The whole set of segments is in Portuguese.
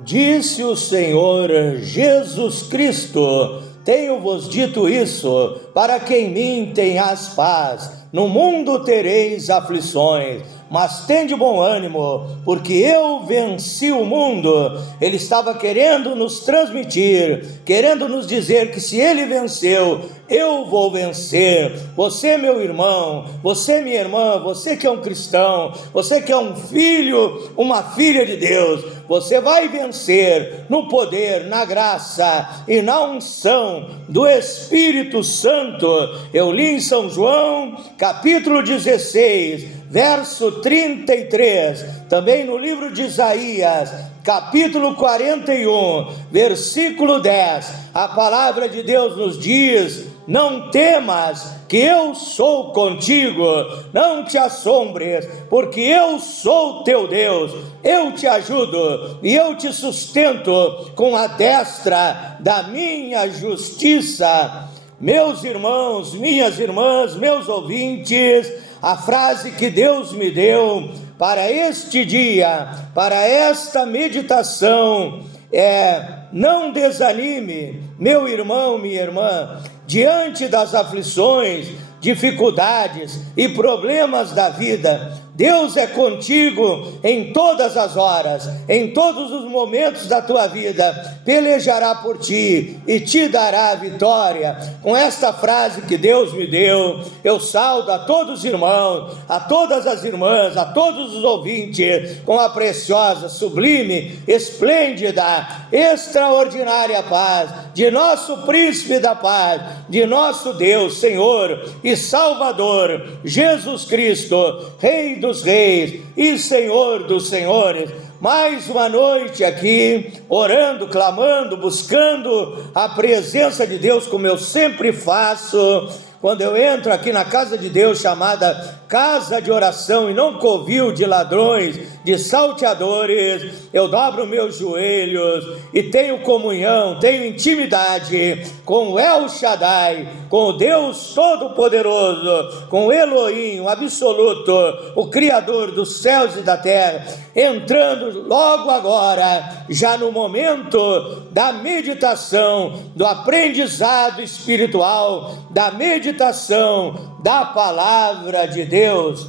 Disse o Senhor Jesus Cristo: tenho-vos dito isso, para que em mim tenhas paz. No mundo tereis aflições, mas tende bom ânimo, porque eu venci o mundo. Ele estava querendo nos transmitir, querendo nos dizer que se ele venceu, eu vou vencer. Você, meu irmão, você, minha irmã, você que é um cristão, você que é um filho, uma filha de Deus, você vai vencer no poder, na graça e na unção do Espírito Santo. Eu li em São João, capítulo 16, verso 33, também no livro de Isaías, capítulo 41, versículo 10, a palavra de Deus nos diz: não temas, que eu sou contigo, não te assombres, porque eu sou teu Deus, eu te ajudo e eu te sustento com a destra da minha justiça. Meus irmãos, minhas irmãs, meus ouvintes, a frase que Deus me deu para este dia, para esta meditação é: não desanime, meu irmão, minha irmã, diante das aflições, dificuldades e problemas da vida. Deus é contigo em todas as horas, em todos os momentos da tua vida, pelejará por ti e te dará a vitória. Com esta frase que Deus me deu, eu saúdo a todos os irmãos, a todas as irmãs, a todos os ouvintes, com a preciosa, sublime, esplêndida, extraordinária paz de nosso príncipe da paz, de nosso Deus, Senhor e Salvador, Jesus Cristo, Rei dos Reis e Senhor dos Senhores. Mais uma noite aqui, orando, clamando, buscando a presença de Deus, como eu sempre faço quando eu entro aqui na casa de Deus, chamada casa de oração e não covil de ladrões, de salteadores. Eu dobro meus joelhos e tenho comunhão, tenho intimidade com o El Shaddai, com o Deus Todo-Poderoso, com o Elohim, o absoluto, o Criador dos céus e da terra, entrando logo agora, já no momento da meditação, do aprendizado espiritual, da meditação da palavra de Deus.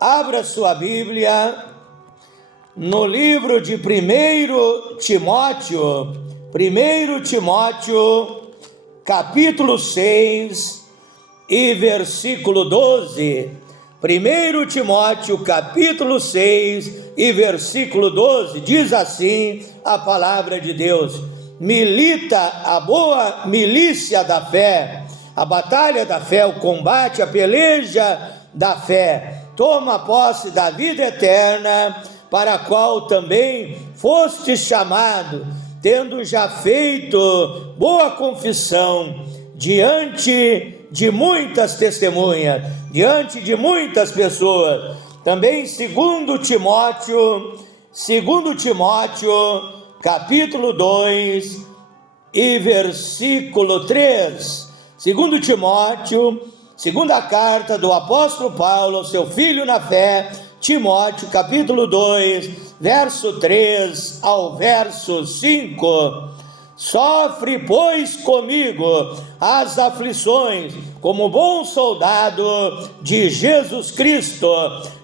Abra sua Bíblia no livro de 1 Timóteo, capítulo 6 e versículo 12. 1 Timóteo, capítulo 6 e versículo 12, diz assim a palavra de Deus: milita a boa milícia da fé, a batalha da fé, o combate, a peleja da fé, toma posse da vida eterna, para a qual também foste chamado, tendo já feito boa confissão diante de muitas testemunhas, diante de muitas pessoas. Também 2 Timóteo, capítulo 2 e versículo 3. 2 Timóteo, segunda carta do apóstolo Paulo ao seu filho na fé, Timóteo, capítulo 2, verso 3 ao verso 5. Sofre, pois, comigo as aflições, como bom soldado de Jesus Cristo.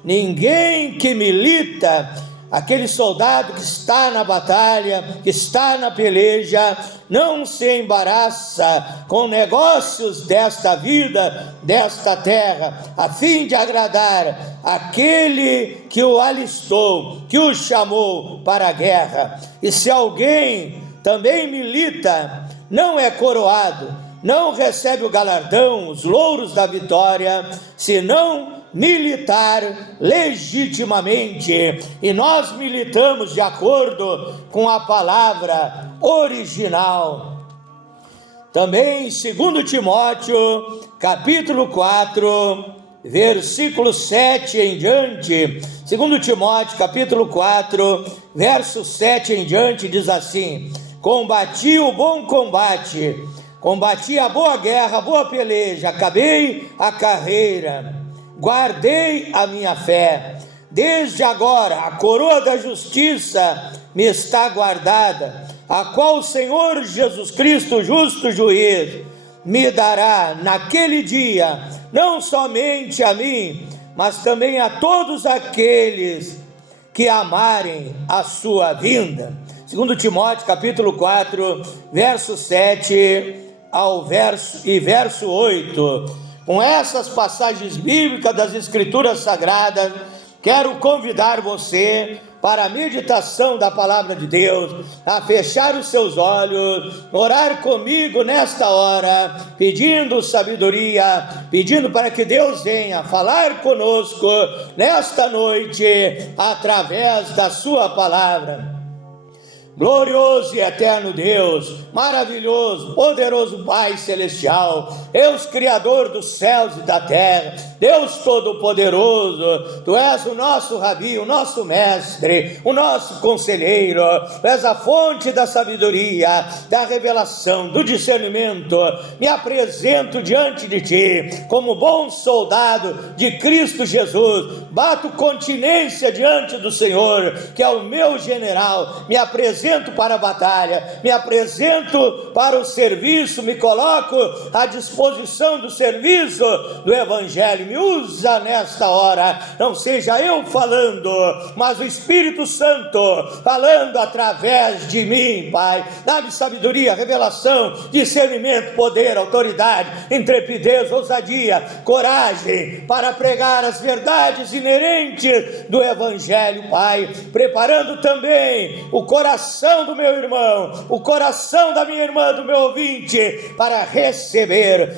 Ninguém que milita, aquele soldado que está na batalha, que está na peleja, não se embaraça com negócios desta vida, desta terra, a fim de agradar aquele que o alistou, que o chamou para a guerra. E se alguém também milita, não é coroado, não recebe o galardão, os louros da vitória, senão militar legitimamente. E nós militamos de acordo com a palavra original. Também 2 Timóteo, capítulo 4, versículo 7 em diante. 2 Timóteo, capítulo 4, verso 7 em diante, diz assim: combati o bom combate, combati a boa guerra, a boa peleja, acabei a carreira, guardei a minha fé. Desde agora a coroa da justiça me está guardada, a qual o Senhor Jesus Cristo, justo juiz, me dará naquele dia, não somente a mim, mas também a todos aqueles que amarem a sua vinda. 2 Timóteo capítulo 4, verso 7 ao verso 8. Com essas passagens bíblicas das Escrituras Sagradas, quero convidar você para a meditação da Palavra de Deus, a fechar os seus olhos, orar comigo nesta hora, pedindo sabedoria, pedindo para que Deus venha falar conosco nesta noite, através da sua Palavra. Glorioso e eterno Deus, maravilhoso, poderoso Pai Celestial, Deus Criador dos céus e da terra, Deus Todo-Poderoso, Tu és o nosso Rabi, o nosso Mestre, o nosso Conselheiro, Tu és a fonte da sabedoria, da revelação, do discernimento. Me apresento diante de Ti, como bom soldado de Cristo Jesus, bato continência diante do Senhor, que é o meu general, me apresento para a batalha, me apresento para o serviço, me coloco à disposição do serviço do Evangelho. Me usa nesta hora, não seja eu falando, mas o Espírito Santo falando através de mim, Pai. Dá-me sabedoria, revelação, discernimento, poder, autoridade, intrepidez, ousadia, coragem para pregar as verdades inerentes do Evangelho, Pai, preparando também o coração do meu irmão, o coração da minha irmã, do meu ouvinte, para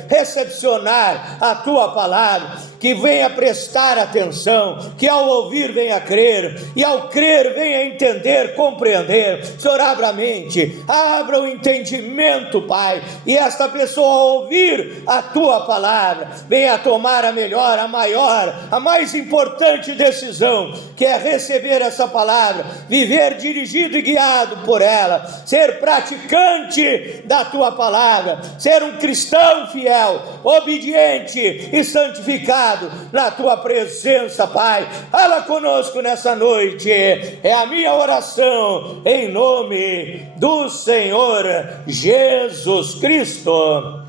recepcionar a Tua palavra, que venha prestar atenção, que ao ouvir venha crer, e ao crer venha entender, compreender. Senhor, abra a mente, abra o entendimento, Pai, e esta pessoa ao ouvir a Tua palavra, venha tomar a melhor, a maior, a mais importante decisão, que é receber essa palavra, viver dirigido e guiado por ela, ser praticante da Tua palavra, ser um cristão fiel, obediente e santificado na Tua presença, Pai. Fala conosco nessa noite, é a minha oração, em nome do Senhor Jesus Cristo.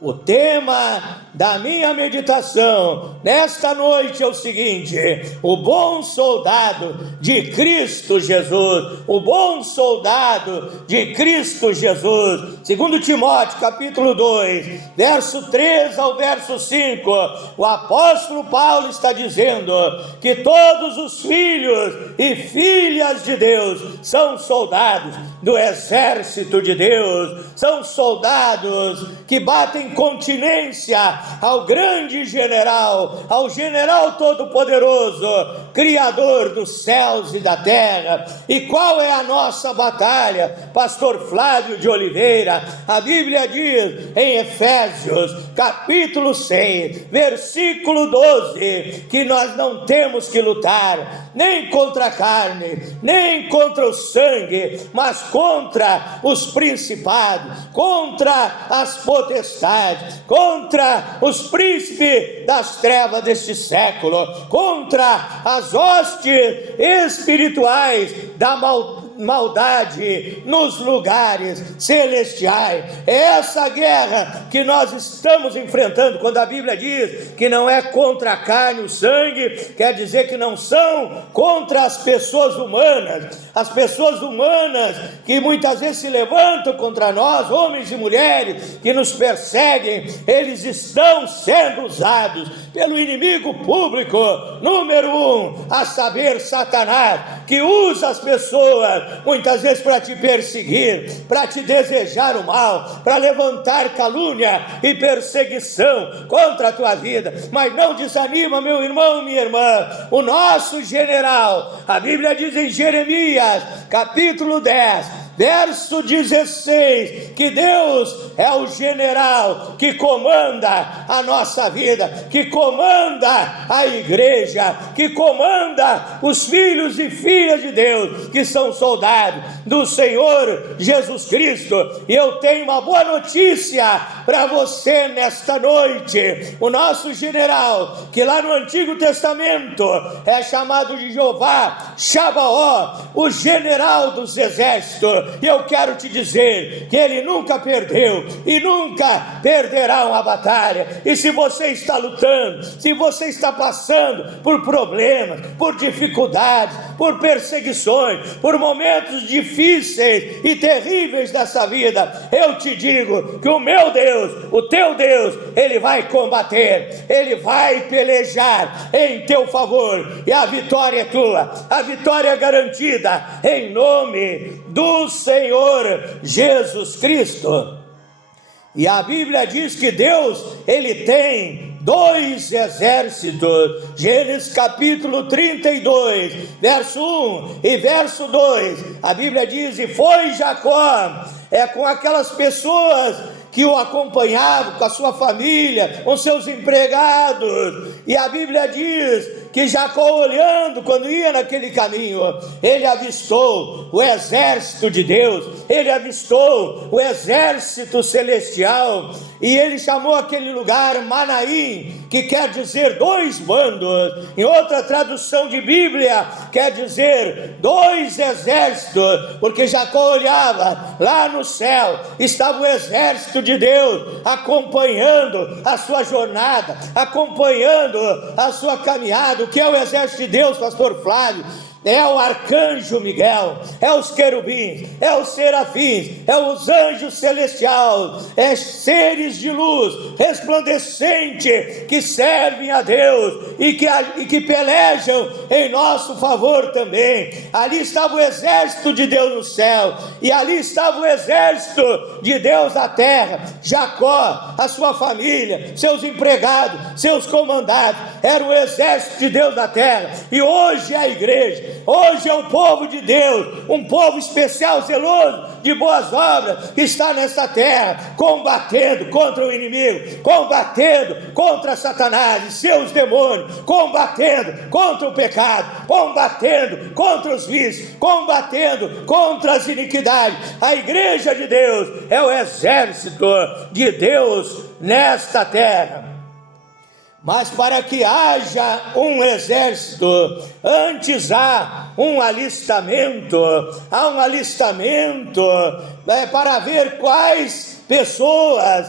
O tema da minha meditação nesta noite é o seguinte: o bom soldado de Cristo Jesus, o bom soldado de Cristo Jesus. 2 Timóteo capítulo 2, verso 3 ao verso 5, o apóstolo Paulo está dizendo que todos os filhos e filhas de Deus são soldados do exército de Deus, são soldados que batem continência ao grande general, ao general todo-poderoso, Criador dos céus e da terra. E qual é a nossa batalha? Pastor Flávio de Oliveira, a Bíblia diz em Efésios capítulo 6, versículo 12, que nós não temos que lutar nem contra a carne, nem contra o sangue, mas contra os principados, contra as potestades, contra os príncipes das trevas deste século, contra as hostes espirituais da maldade nos lugares celestiais. É essa guerra que nós estamos enfrentando. Quando a Bíblia diz que não é contra a carne, o sangue, quer dizer que não são contra as pessoas humanas que muitas vezes se levantam contra nós, homens e mulheres que nos perseguem. Eles estão sendo usados pelo inimigo público número 1, a saber, Satanás, que usa as pessoas muitas vezes para te perseguir, para te desejar o mal, para levantar calúnia e perseguição contra a tua vida. Mas não desanima, meu irmão, minha irmã, o nosso general, a Bíblia diz em Jeremias capítulo 10, Verso 16, que Deus é o general que comanda a nossa vida, que comanda a igreja, que comanda os filhos e filhas de Deus, que são soldados do Senhor Jesus Cristo. E eu tenho uma boa notícia para você nesta noite. O nosso general, que lá no Antigo Testamento é chamado de Jeová Sabaoth, o general dos exércitos, e eu quero te dizer que ele nunca perdeu e nunca perderá uma batalha. E se você está lutando, se você está passando por problemas, por dificuldades, por perseguições, por momentos difíceis e terríveis dessa vida, eu te digo que o meu Deus, o teu Deus, ele vai combater, ele vai pelejar em teu favor, e a vitória é tua, a vitória é garantida em nome do Senhor Jesus Cristo. E a Bíblia diz que Deus, ele tem dois exércitos. Gênesis capítulo 32, verso 1 e verso 2, a Bíblia diz: e foi Jacó, com aquelas pessoas que o acompanhavam, com a sua família, com seus empregados, e a Bíblia diz que Jacó, olhando, quando ia naquele caminho, ele avistou o exército de Deus, ele avistou o exército celestial, e ele chamou aquele lugar Manaim, que quer dizer dois bandos. Em outra tradução de Bíblia, quer dizer dois exércitos, porque Jacó olhava lá no céu, estava o exército de Deus acompanhando a sua jornada, acompanhando a sua caminhada. O que é o exército de Deus, pastor Flávio? É o arcanjo Miguel, é os querubins, é os serafins, é os anjos celestiais, é seres de luz resplandecente que servem a Deus e que pelejam em nosso favor também. Ali estava o exército de Deus no céu, e ali estava o exército de Deus na terra. Jacó, a sua família, seus empregados, seus comandados, era o exército de Deus na terra. E hoje a igreja, hoje é o povo de Deus, um povo especial, zeloso de boas obras, que está nesta terra, combatendo contra o inimigo, combatendo contra Satanás e seus demônios, combatendo contra o pecado, combatendo contra os vícios, combatendo contra as iniquidades. A igreja de Deus é o exército de Deus nesta terra. Mas para que haja um exército, antes há um alistamento, para ver quais pessoas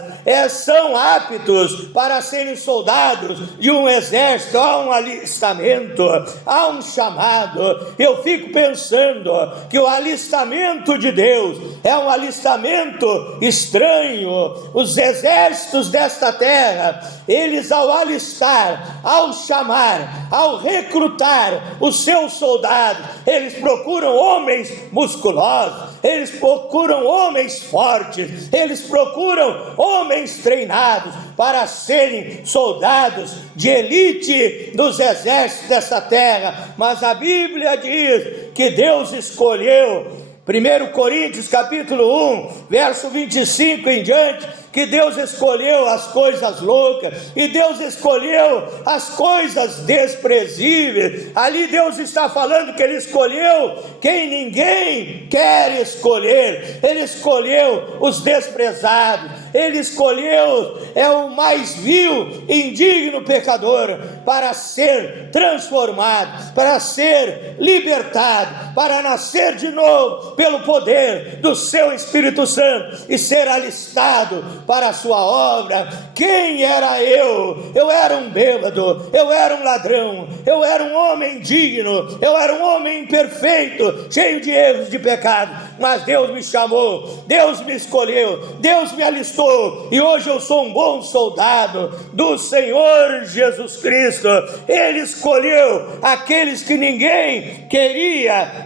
são aptos para serem soldados de um exército. Há um alistamento, há um chamado. Eu fico pensando que o alistamento de Deus é um alistamento estranho. Os exércitos desta terra, eles ao alistar, ao chamar, ao recrutar os seus soldados, eles procuram homens musculosos, eles procuram homens fortes, eles procuram homens treinados para serem soldados de elite dos exércitos dessa terra. Mas a Bíblia diz que Deus escolheu, 1 Coríntios capítulo 1, verso 25 em diante, que Deus escolheu as coisas loucas, e Deus escolheu as coisas desprezíveis. Ali Deus está falando que Ele escolheu quem ninguém quer escolher. Ele escolheu os desprezados, Ele escolheu o mais vil, indigno pecador, para ser transformado, para ser libertado, para nascer de novo pelo poder do seu Espírito Santo e ser alistado para a sua obra. Quem era eu? Eu era um bêbado, eu era um ladrão, eu era um homem indigno, eu era um homem imperfeito, cheio de erros, de pecado, mas Deus me chamou, Deus me escolheu, Deus me alistou, e hoje eu sou um bom soldado do Senhor Jesus Cristo. Ele escolheu aqueles que ninguém queria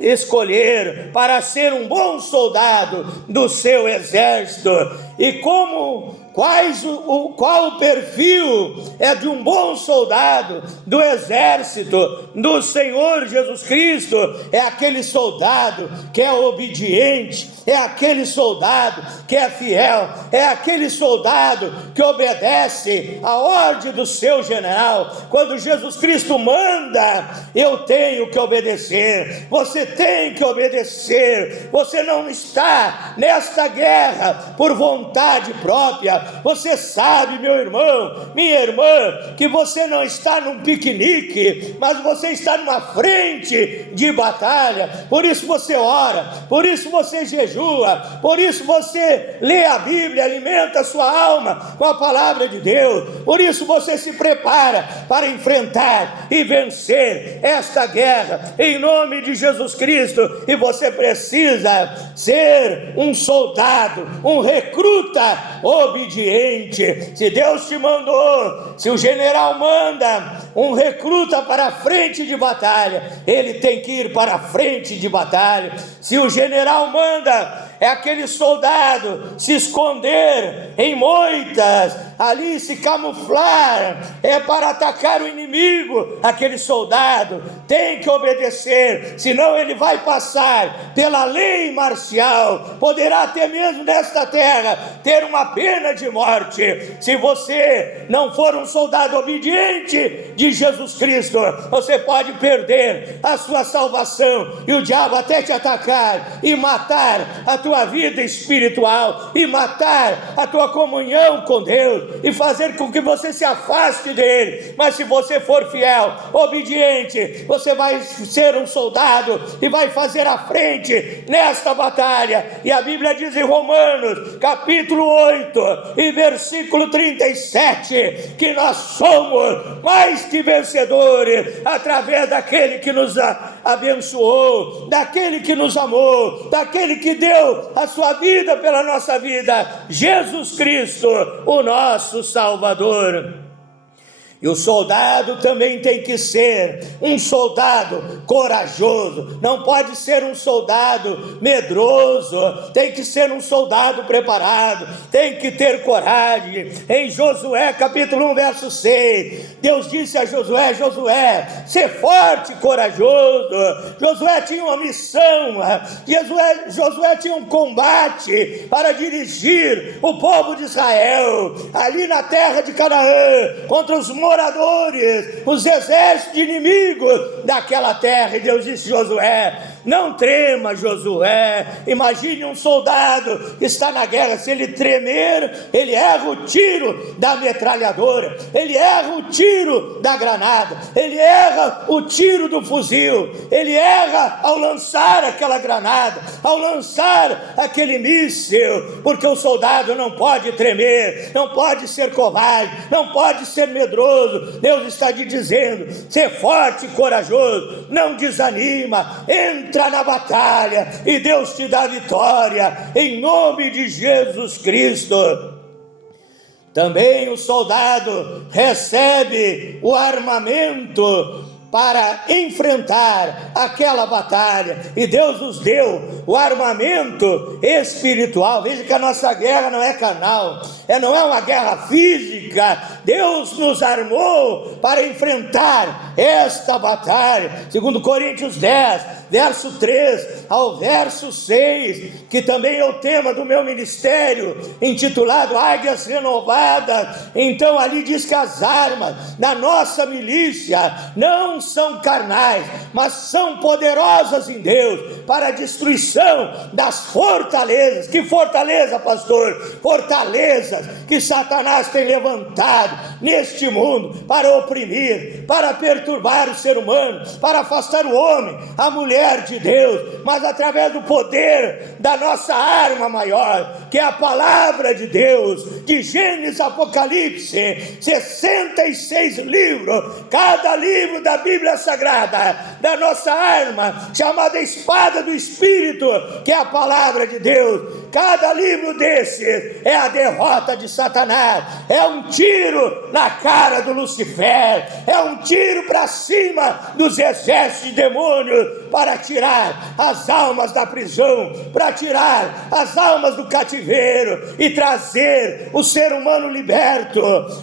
escolher para ser um bom soldado do seu exército. E como Qual o perfil é de um bom soldado do exército do Senhor Jesus Cristo? É aquele soldado que é obediente, é aquele soldado que é fiel, é aquele soldado que obedece a ordem do seu general. Quando Jesus Cristo manda, eu tenho que obedecer, você tem que obedecer. Você não está nesta guerra por vontade própria. Você sabe, meu irmão, minha irmã, que você não está num piquenique, mas você está numa frente de batalha. Por isso você ora, por isso você jejua, por isso você lê a Bíblia, alimenta a sua alma com a palavra de Deus. Por isso você se prepara para enfrentar e vencer esta guerra em nome de Jesus Cristo. E você precisa ser um soldado, um recruta obediente. Se Deus te mandou, se o general manda um recruta para a frente de batalha, ele tem que ir para a frente de batalha. Se o general manda aquele soldado se esconder em moitas, ali se camuflar, para atacar o inimigo, aquele soldado tem que obedecer, senão ele vai passar pela lei marcial, poderá até mesmo nesta terra ter uma pena de morte. Se você não for um soldado obediente de Jesus Cristo, você pode perder a sua salvação, e o diabo até te atacar e matar a tua vida espiritual, e matar a tua comunhão com Deus, e fazer com que você se afaste dele. Mas se você for fiel, obediente, você vai ser um soldado e vai fazer a frente nesta batalha. E a Bíblia diz em Romanos capítulo 8 e versículo 37 que nós somos mais que vencedores através daquele que nos abençoou, daquele que nos amou, daquele que deu a sua vida pela nossa vida, Jesus Cristo, o nosso Salvador. E o soldado também tem que ser um soldado corajoso, não pode ser um soldado medroso, tem que ser um soldado preparado, tem que ter coragem. Em Josué capítulo 1 verso 6, Deus disse a Josué: Josué, ser forte e corajoso. Josué tinha uma missão, Josué tinha um combate para dirigir o povo de Israel ali na terra de Canaã, contra os moradores, os exércitos inimigos daquela terra. E Deus disse: Josué, não trema, Josué. Imagine um soldado que está na guerra, se ele tremer, ele erra o tiro da metralhadora, ele erra o tiro da granada, ele erra o tiro do fuzil, ele erra ao lançar aquela granada, ao lançar aquele míssil, porque o soldado não pode tremer, não pode ser covarde, não pode ser medroso. Deus está te dizendo: ser forte e corajoso, não desanima, entra na batalha e Deus te dá vitória, em nome de Jesus Cristo. Também o soldado recebe o armamento para enfrentar aquela batalha, e Deus nos deu o armamento espiritual. Veja que a nossa guerra não é carnal, não é uma guerra física. Deus nos armou para enfrentar esta batalha. Segundo Coríntios 10, verso 3 ao verso 6, que também é o tema do meu ministério, intitulado Águias Renovadas. Então ali diz que as armas da nossa milícia não são carnais, mas são poderosas em Deus para a destruição das fortalezas. Que fortaleza, pastor? Fortalezas que Satanás tem levantado neste mundo para oprimir, para perturbar o ser humano, para afastar o homem, a mulher de Deus. Mas através do poder da nossa arma maior, que é a palavra de Deus, de Gênesis a Apocalipse, 66 livros, cada livro da Bíblia Sagrada, da nossa arma, chamada espada do Espírito, que é a palavra de Deus. Cada livro desses é a derrota de Satanás, é um tiro na cara do Lucifer, é um tiro para cima dos exércitos de demônios, para tirar as almas da prisão, para tirar as almas do cativeiro e trazer o ser humano liberto.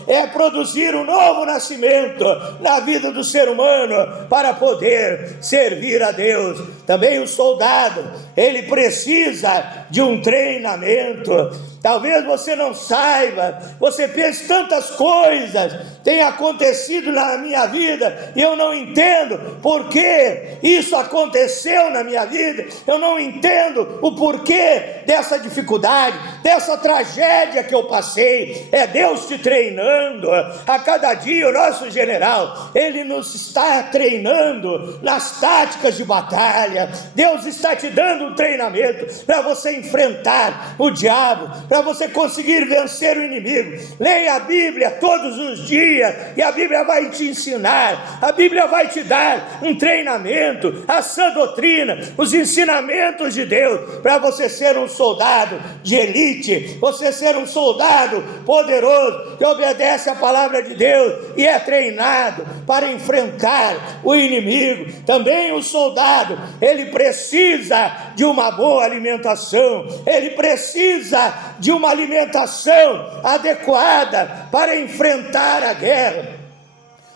É produzir um novo nascimento na vida do ser humano para poder servir a Deus. Também o soldado, ele precisa de um treinamento. Talvez você não saiba, você pense tantas coisas têm acontecido na minha vida e eu não entendo por que isso aconteceu na minha vida, eu não entendo o porquê dessa dificuldade, dessa tragédia que eu passei. É Deus te treinando. A cada dia o nosso general, ele nos está treinando nas táticas de batalha. Deus está te dando um treinamento para você enfrentar o diabo, para você conseguir vencer o inimigo. Leia a Bíblia todos os dias e a Bíblia vai te ensinar, a Bíblia vai te dar um treinamento, a sã doutrina, os ensinamentos de Deus, para você ser um soldado de elite, você ser um soldado poderoso, que obedece a palavra de Deus e é treinado para enfrentar o inimigo. Também o soldado, ele precisa de uma boa alimentação, ele precisa de uma alimentação adequada para enfrentar a guerra.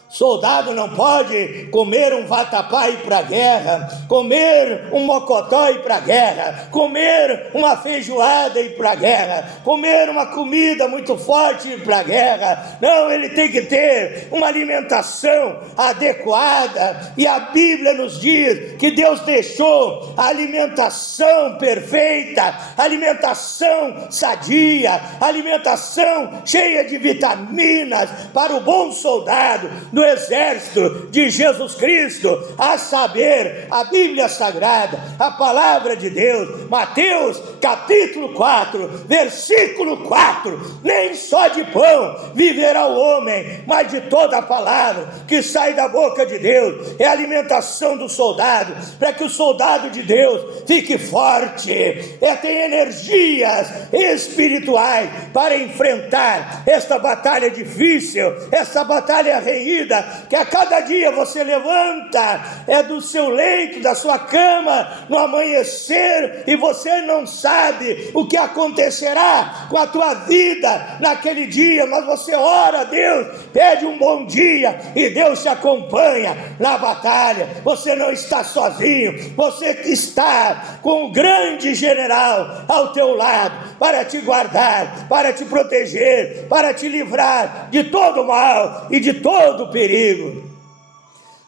Soldado não pode comer um vatapá e ir para a guerra, comer um mocotó e ir para a guerra, comer uma feijoada e ir para a guerra, comer uma comida muito forte e ir para a guerra. Não, ele tem que ter uma alimentação adequada, e a Bíblia nos diz que Deus deixou a alimentação perfeita, alimentação sadia, alimentação cheia de vitaminas para o bom soldado do exército de Jesus Cristo, a saber, a Bíblia Sagrada, a palavra de Deus. Mateus capítulo 4, versículo 4: nem só de pão viverá o homem, mas de toda a palavra que sai da boca de Deus. É a alimentação do soldado, para que o soldado de Deus fique forte, tem energias espirituais para enfrentar esta batalha difícil, essa batalha renhida, que a cada dia você levanta do seu leito, da sua cama, no amanhecer, e você não sabe o que acontecerá com a tua vida naquele dia, mas você ora a Deus, pede um bom dia, e Deus te acompanha na batalha. Você não está sozinho, você está com um grande general ao teu lado, para te guardar, para te proteger, para te livrar de todo mal e de todo perigo.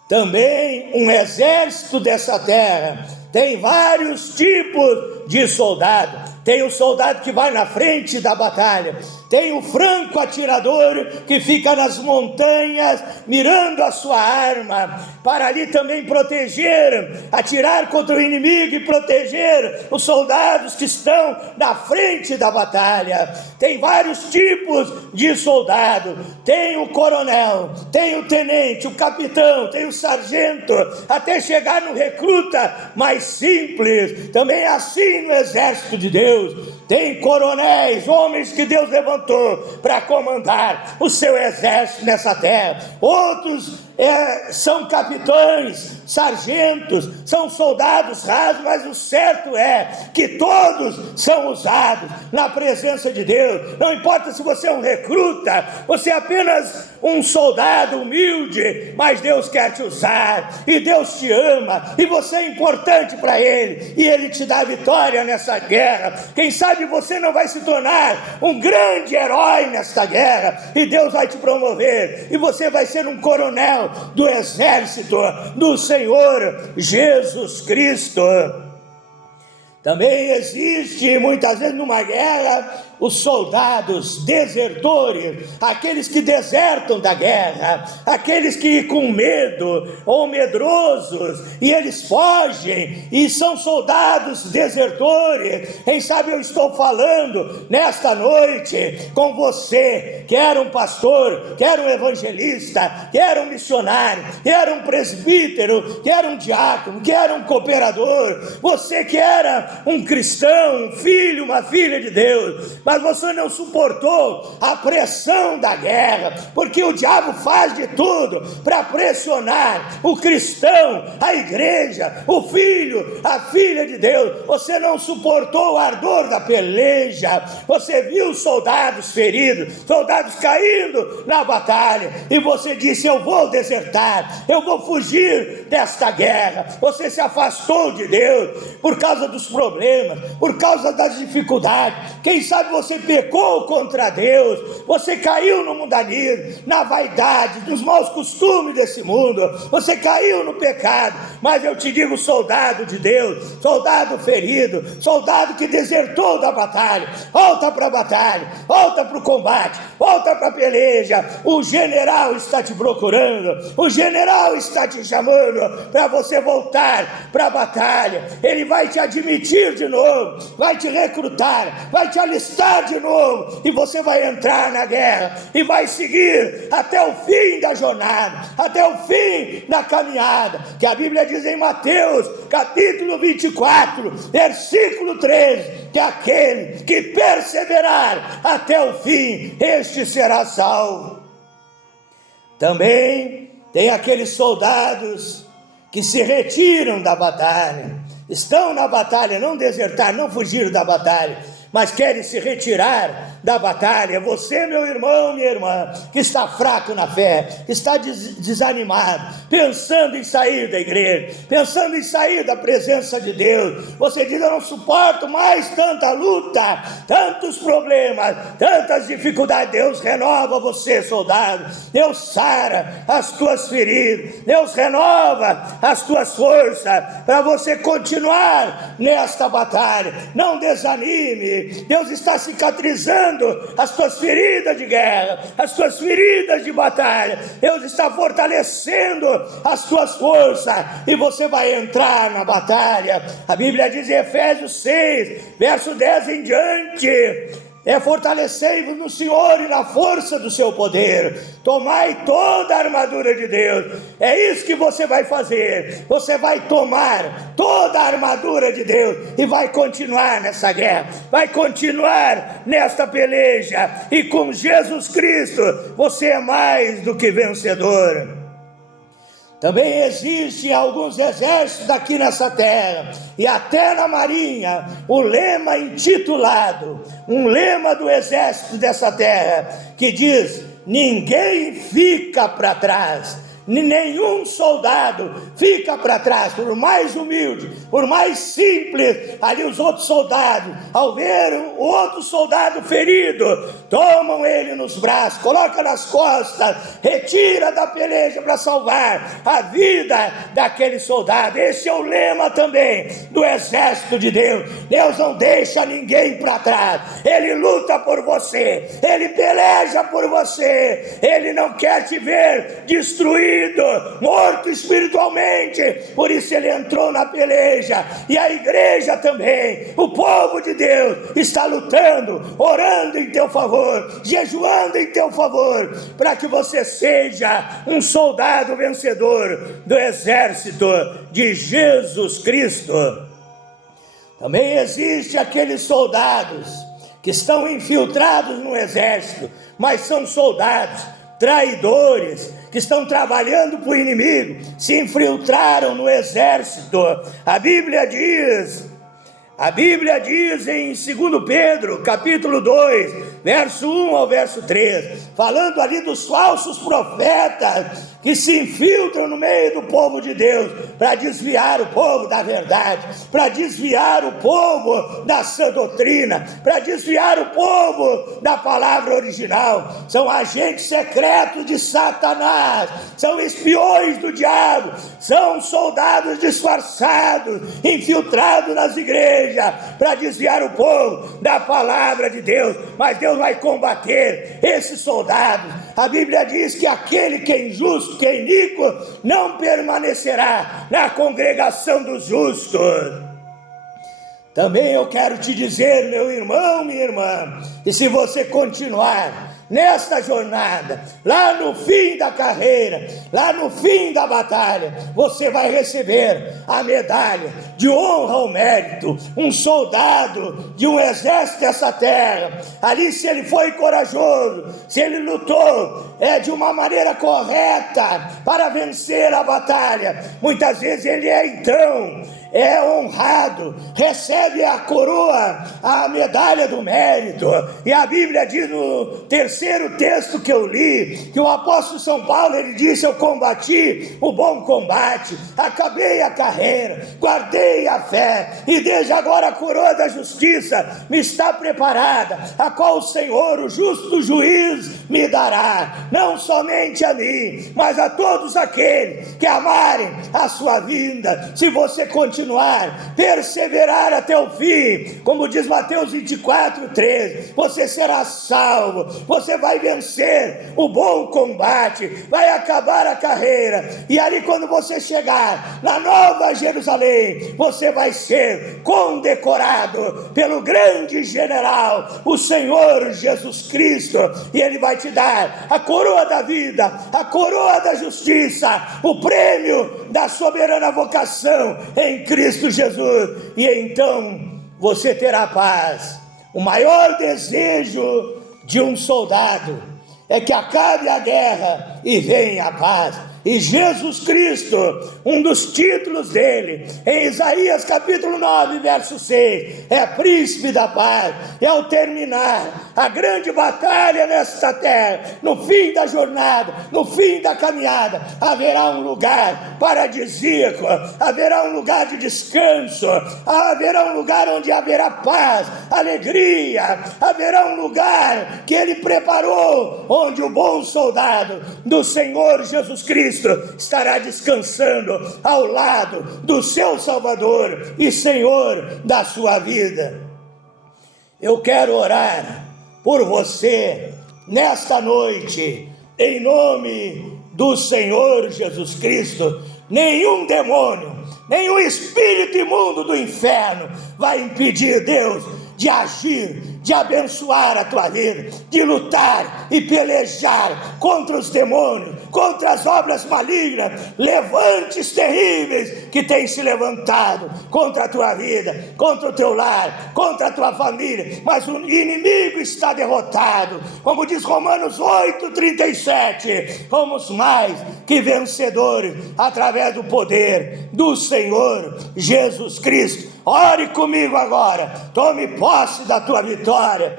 Também um exército dessa terra tem vários tipos de soldado. Tem o soldado que vai na frente da batalha, tem o franco atirador que fica nas montanhas mirando a sua arma, para ali também proteger, atirar contra o inimigo e proteger os soldados que estão na frente da batalha. Tem vários tipos de soldado, tem o coronel, tem o tenente, o capitão, tem o sargento, até chegar no recruta mais simples. Também é assim no exército de Deus. Tem coronéis, homens que Deus levantou para comandar o seu exército nessa terra. Outros são capitães, sargentos, são soldados rasos, mas o certo é que todos são usados na presença de Deus. Não importa se você é um recruta, você é apenas um soldado humilde, mas Deus quer te usar, e Deus te ama, e você é importante para Ele, e Ele te dá vitória nessa guerra. Quem sabe você não vai se tornar um grande herói nesta guerra, e Deus vai te promover, e você vai ser um coronel do exército do Senhor Jesus Cristo. Também existe muitas vezes numa guerra os soldados desertores, aqueles que desertam da guerra, aqueles que com medo ou medrosos, e eles fogem, e são soldados desertores. Quem sabe eu estou falando nesta noite com você, que era um pastor, que era um evangelista, que era um missionário, que era um presbítero, que era um diácono, que era um cooperador, você que era era um cristão, um filho, uma filha de Deus, mas você não suportou a pressão da guerra, porque o diabo faz de tudo para pressionar o cristão, a igreja, o filho, a filha de Deus. Você não suportou o ardor da peleja, você viu soldados feridos, soldados caindo na batalha, e você disse: eu vou desertar, eu vou fugir desta guerra. Você se afastou de Deus por causa dos problemas, por causa das dificuldades. Quem sabe você pecou contra Deus, você caiu no mundanismo, na vaidade, nos maus costumes desse mundo, você caiu no pecado. Mas eu te digo, soldado de Deus, soldado ferido, soldado que desertou da batalha, volta para a batalha, volta para o combate, volta para a peleja. O general está te procurando, o general está te chamando para você voltar para a batalha. Ele vai te admitir de novo, vai te recrutar, vai te alistar de novo, e você vai entrar na guerra e vai seguir até o fim da jornada, até o fim da caminhada, que a Bíblia diz em Mateus capítulo 24, versículo 13, que aquele que perseverar até o fim, este será salvo. Também tem aqueles soldados que se retiram da batalha, estão na batalha, não desertaram, não fugiram da batalha, mas querem se retirar da batalha. Você, meu irmão, minha irmã, que está fraco na fé, que está desanimado, pensando em sair da igreja, pensando em sair da presença de Deus, você diz: eu não suporto mais tanta luta, tantos problemas, tantas dificuldades. Deus renova você, soldado. Deus sara as tuas feridas, Deus renova as tuas forças para você continuar nesta batalha. Não desanime. Deus está cicatrizando as tuas feridas de guerra, as tuas feridas de batalha. Deus está fortalecendo as tuas forças, e você vai entrar na batalha. A Bíblia diz em Efésios 6, verso 10 em diante: fortalecei-vos no Senhor e na força do seu poder, tomai toda a armadura de Deus. É isso que você vai fazer. Você vai tomar toda a armadura de Deus e vai continuar nessa guerra, vai continuar nesta peleja, e com Jesus Cristo você é mais do que vencedor. Também existem alguns exércitos aqui nessa terra, e até na marinha, o lema intitulado, um lema do exército dessa terra, que diz: ninguém fica para trás. Nenhum soldado fica para trás, por mais humilde, por mais simples. Ali os outros soldados, ao ver o outro soldado ferido, tomam ele nos braços, colocam nas costas, retira da peleja para salvar a vida daquele soldado. Esse é o lema também do exército de Deus. Deus não deixa ninguém para trás. Ele luta por você, Ele peleja por você. Ele não quer te ver destruído, morto espiritualmente. Por isso ele entrou na peleja. E a igreja também, o povo de Deus, está lutando, orando em teu favor, jejuando em teu favor, para que você seja um soldado vencedor do exército de Jesus Cristo. Também existe aqueles soldados que estão infiltrados no exército, mas são soldados traidores, que estão trabalhando para o inimigo, se infiltraram no exército. A Bíblia diz em 2 Pedro, capítulo 2, verso 1 ao verso 3, falando ali dos falsos profetas que se infiltram no meio do povo de Deus para desviar o povo da verdade, para desviar o povo da sã doutrina, para desviar o povo da palavra original. São agentes secretos de Satanás, são espiões do diabo, são soldados disfarçados, infiltrados nas igrejas para desviar o povo da palavra de Deus. Mas Deus vai combater esses soldados. A Bíblia diz que aquele que é injusto, que é iníquo, não permanecerá na congregação dos justos. Também eu quero te dizer, meu irmão, minha irmã, que se você continuar nesta jornada, lá no fim da carreira, lá no fim da batalha, você vai receber a medalha de honra ao mérito, um soldado de um exército dessa terra. Ali, se ele foi corajoso, se ele lutou de uma maneira correta para vencer a batalha, muitas vezes ele é honrado, recebe a coroa, a medalha do mérito. E a Bíblia diz no terceiro texto que eu li, que o apóstolo São Paulo, ele disse: eu combati o bom combate, acabei a carreira, guardei a fé, e desde agora a coroa da justiça me está preparada, a qual o Senhor, o justo juiz, me dará, não somente a mim, mas a todos aqueles que amarem a sua vinda. Se você continuar, perseverar até o fim, como diz Mateus 24:13, você será salvo, você vai vencer o bom combate, vai acabar a carreira, e ali, quando você chegar na Nova Jerusalém, você vai ser condecorado pelo grande general, o Senhor Jesus Cristo, e ele vai te dar a coroa da vida, a coroa da justiça, o prêmio da soberana vocação em Cristo Jesus. E então você terá paz. O maior desejo de um soldado é que acabe a guerra e venha a paz. E Jesus Cristo, um dos títulos dele, em Isaías capítulo 9, verso 6, é príncipe da paz. E ao terminar a grande batalha nesta terra, no fim da jornada, no fim da caminhada, haverá um lugar paradisíaco, haverá um lugar de descanso, haverá um lugar onde haverá paz, alegria, haverá um lugar que ele preparou, onde o bom soldado do Senhor Jesus Cristo estará descansando ao lado do seu Salvador e Senhor da sua vida. Eu quero orar por você nesta noite, em nome do Senhor Jesus Cristo. Nenhum demônio, nenhum espírito imundo do inferno vai impedir Deus de agir, de abençoar a tua vida, de lutar e pelejar contra os demônios, contra as obras malignas, levantes terríveis que têm se levantado contra a tua vida, contra o teu lar, contra a tua família. Mas o inimigo está derrotado, como diz Romanos 8:37, somos mais que vencedores através do poder do Senhor Jesus Cristo. Ore comigo agora, tome posse da tua vitória.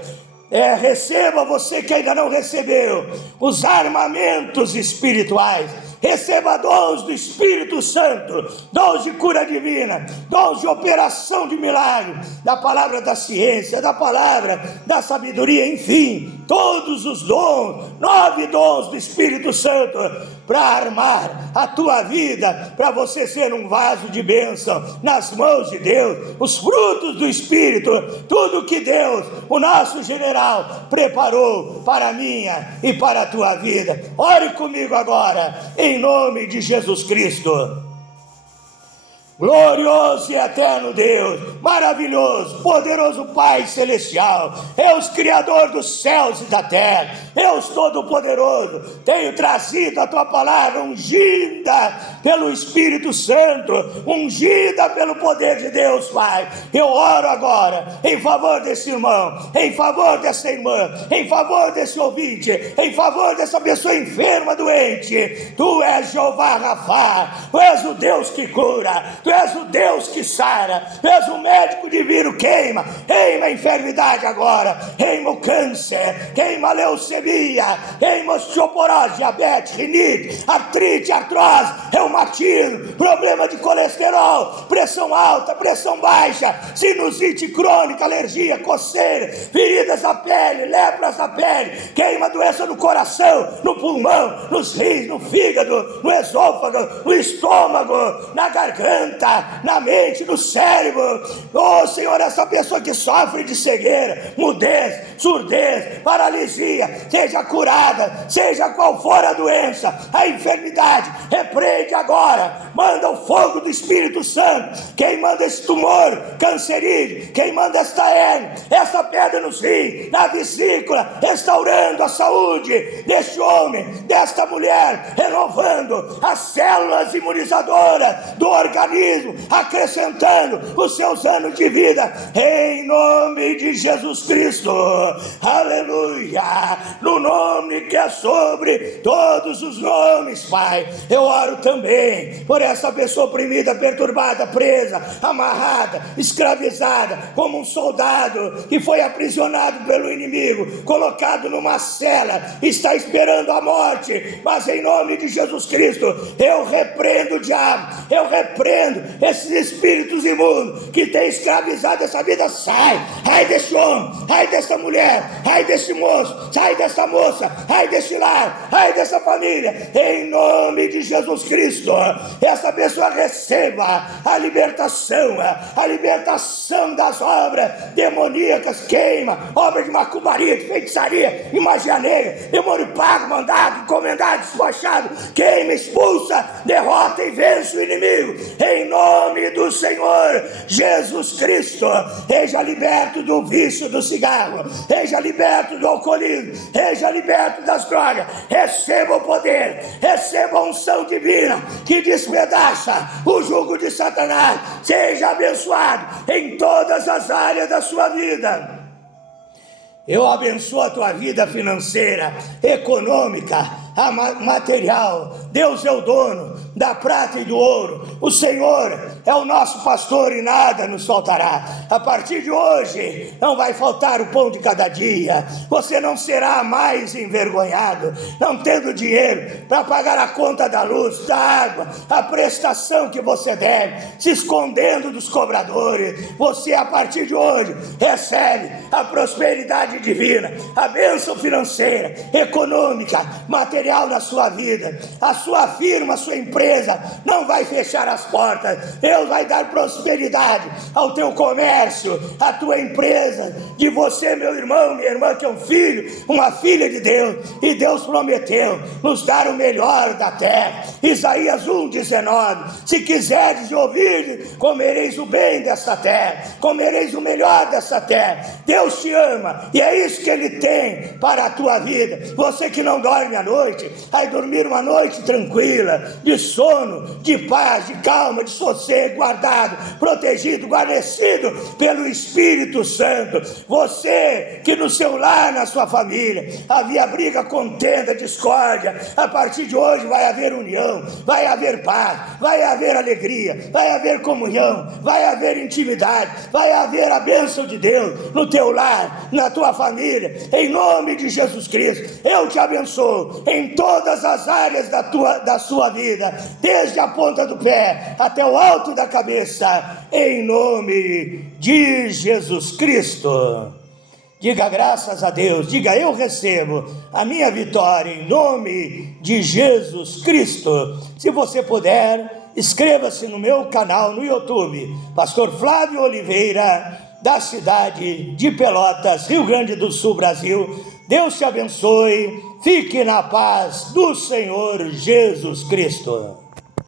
Receba, você que ainda não recebeu, os armamentos espirituais. Receba dons do Espírito Santo, dons de cura divina, dons de operação de milagre, da palavra da ciência, da palavra da sabedoria, enfim, todos os dons, 9 dons do Espírito Santo, para armar a tua vida, para você ser um vaso de bênção nas mãos de Deus. Os frutos do Espírito, tudo que Deus, o nosso general, preparou para a minha e para a tua vida. Ore comigo agora, em nome de Jesus Cristo. Glorioso e eterno Deus, maravilhoso, poderoso Pai Celestial, Deus Criador dos céus e da terra, Deus Todo-Poderoso, tenho trazido a Tua palavra ungida pelo Espírito Santo, ungida pelo poder de Deus, Pai. Eu oro agora em favor desse irmão, em favor dessa irmã, em favor desse ouvinte, em favor dessa pessoa enferma, doente. Tu és Jeová Rafá, Tu és o Deus que cura, Tu és o Deus que sara, Tu és o médico divino. Queima a enfermidade agora, queima o câncer, queima a leucemia, queima a osteoporose, diabetes, rinite, artrite, artrose, reumatismo, problema de colesterol, pressão alta, pressão baixa, sinusite crônica, alergia, coceira, feridas da pele, lepras da pele, queima a doença no coração, no pulmão, nos rins, no fígado, no esôfago, no estômago, na garganta, garganta, na mente, no cérebro. Oh, Senhor, essa pessoa que sofre de cegueira, mudez, surdez, paralisia, seja curada, seja qual for a doença, a enfermidade, repreende agora, manda o fogo do Espírito Santo, queimando esse tumor cancerígeno, queimando esta hérnia, essa pedra nos rins, na vesícula, restaurando a saúde deste homem, desta mulher, renovando as células imunizadoras do organismo, acrescentando os seus anos de vida, em nome de Jesus Cristo, aleluia, no nome que é sobre todos os nomes, Pai. Eu oro também por essa pessoa oprimida, perturbada, presa, amarrada, escravizada, como um soldado que foi aprisionado pelo inimigo, colocado numa cela, está esperando a morte, mas em nome de Jesus Cristo, eu repreendo o diabo, eu repreendo esses espíritos imundos que têm escravizado essa vida. Sai desse homem, sai dessa mulher, sai desse moço, sai dessa moça, sai desse lar, sai dessa família, em nome de Jesus Cristo. Essa pessoa receba a libertação das obras demoníacas, queima, obra de macumbaria, de feitiçaria, de magia negra, demônio pago, mandado, encomendado, despachado, queima, expulsa, derrota e vence o inimigo, em nome do Senhor Jesus Cristo. Seja liberto do vício do cigarro, seja liberto do alcoolismo, seja liberto das drogas, receba o poder, receba a unção divina que despedaça o jugo de Satanás, seja abençoado em todas as áreas da sua vida. Eu abençoo a tua vida financeira, econômica, a material. Deus é o dono da prata e do ouro. O Senhor é o nosso pastor e nada nos faltará. A partir de hoje não vai faltar o pão de cada dia. Você não será mais envergonhado, não tendo dinheiro para pagar a conta da luz, da água, a prestação que você deve, se escondendo dos cobradores. Você, a partir de hoje, recebe a prosperidade divina, a bênção financeira, econômica, material na sua vida. A sua firma, a sua empresa não vai fechar as portas. Deus vai dar prosperidade ao teu comércio, à tua empresa, de você, meu irmão, minha irmã, que é um filho, uma filha de Deus, e Deus prometeu nos dar o melhor da terra. Isaías 1:19, se quiseres ouvir, comereis o bem dessa terra, comereis o melhor dessa terra. Deus te ama, e é isso que Ele tem para a tua vida. Você que não dorme à noite, vai dormir uma noite tranquila, de sono, de paz, de calma, de sossego, guardado, protegido, guarnecido pelo Espírito Santo. Você que no seu lar, na sua família, havia briga, contenda, discórdia, a partir de hoje vai haver união, vai haver paz, vai haver alegria, vai haver comunhão, vai haver intimidade, vai haver a bênção de Deus no teu lar, na tua família, em nome de Jesus Cristo. Eu te abençoo em todas as áreas da sua vida, desde a ponta do pé até o alto da cabeça, em nome de Jesus Cristo. Diga graças a Deus, diga eu recebo a minha vitória em nome de Jesus Cristo. Se você puder, inscreva-se no meu canal no YouTube, Pastor Flávio Oliveira, da cidade de Pelotas, Rio Grande do Sul, Brasil. Deus te abençoe, fique na paz do Senhor Jesus Cristo.